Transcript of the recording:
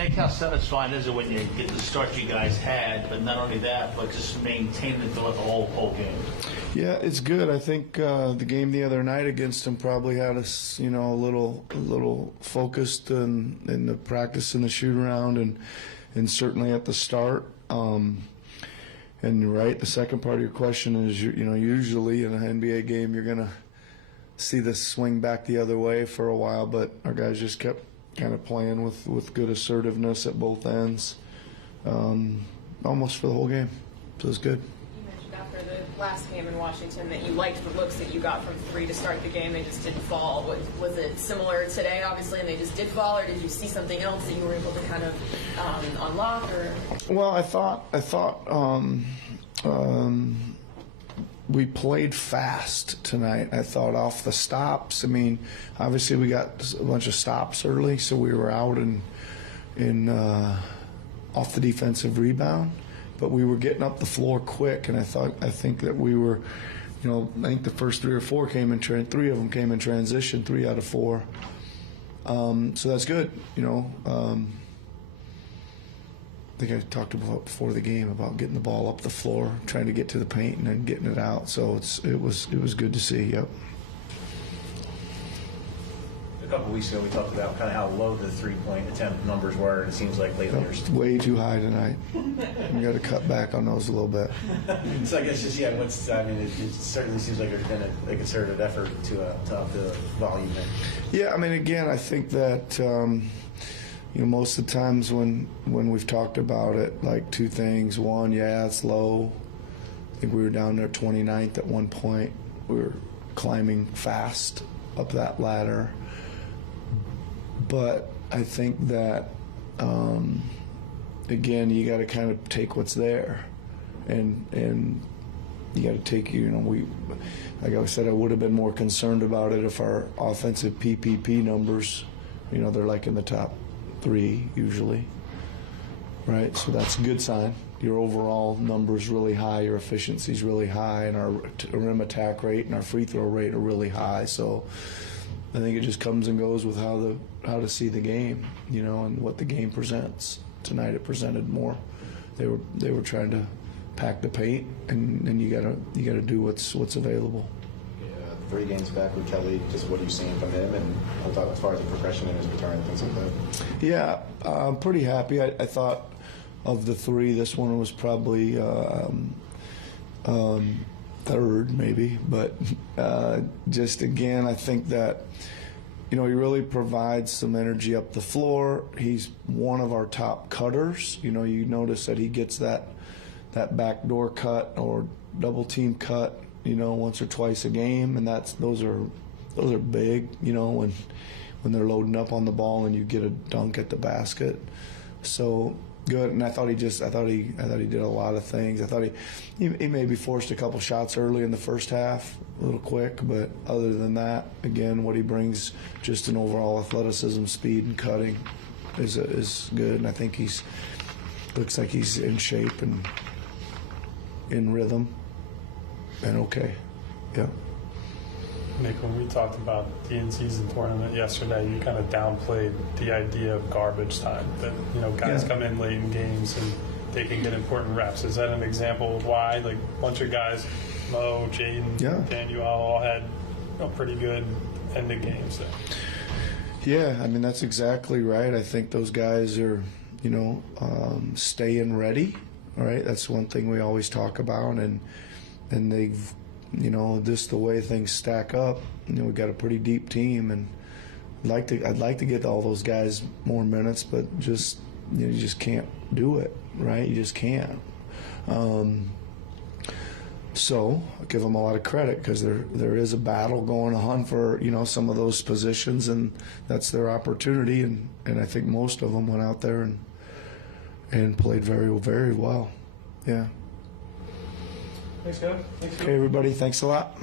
Nick, how satisfying is it when you get the start you guys had, but not only that, but just maintaining it throughout the whole game? Yeah, it's good. I think the game the other night against them probably had us, a little focused in the practice and the shoot around, and certainly at the start. And you're right. The second part of your question is, usually in an NBA game you're gonna see this swing back the other way for a while, but our guys just kept kind of playing with good assertiveness at both ends, almost for the whole game. So it's good. You mentioned after the last game in Washington that you liked the looks that you got from three to start the game. They just didn't fall. Was it similar today, obviously, and they just did fall, or did you see something else that you were able to kind of unlock? Or well, I thought we played fast tonight. I thought off the stops. I mean, obviously we got a bunch of stops early, so we were out in off the defensive rebound, but we were getting up the floor quick. And I think that we were, I think the first three or four came in three of them came in transition, 3 out of 4. So that's good. I think I talked about before the game about getting the ball up the floor, trying to get to the paint, and then getting it out. So it was good to see. Yep. A couple of weeks ago, we talked about kind of how low the three-point attempt numbers were, and it seems like lately there's way too high tonight. We got to cut back on those a little bit. So I guess it certainly seems like there's been a concerted effort to up the volume. Yeah, again, I think that. Most of the times when we've talked about it, like two things. One, yeah, it's low. I think we were down there 29th at one point. We were climbing fast up that ladder. But I think that, again, you got to kind of take what's there. And you got to take, like I said, I would have been more concerned about it if our offensive PPP numbers, they're like in the top 3 usually, right? So that's a good sign. Your overall number's really high, your efficiency's really high, and our rim attack rate and our free throw rate are really high. So I think it just comes and goes with how to see the game, and what the game presents. Tonight it presented more. They were trying to pack the paint, and you gotta do what's available. 3 games back with Kelly, just what are you seeing from him, and as far as the progression in his return, things like that? Yeah, I'm pretty happy. I thought of the 3, this one was probably third maybe, but just again, I think that he really provides some energy up the floor. He's one of our top cutters. You notice that he gets that backdoor cut or double team cut, once or twice a game, and those are big, when they're loading up on the ball and you get a dunk at the basket. So good. And I thought he did a lot of things. I thought he maybe forced a couple shots early in the first half, a little quick, but other than that, again, what he brings just in overall athleticism, speed, and cutting is good. And I think looks like he's in shape and in rhythm. And okay, yeah. Nick, when we talked about the in-season tournament yesterday, you kind of downplayed the idea of garbage time. That guys come in late in games and they can get important reps. Is that an example of why? Like a bunch of guys, Mo, Jaden, Daniel, all had pretty good end of games there. Yeah, that's exactly right. I think those guys are, staying ready. All right, that's one thing we always talk about, and they've, just the way things stack up, we've got a pretty deep team, and I'd like to get all those guys more minutes, but just you just can't do it, right? You just can't. So I give them a lot of credit because there is a battle going on for some of those positions, and that's their opportunity, and I think most of them went out there and played very, very well. Yeah. Thanks, Kevin. Okay, everybody. Thanks a lot.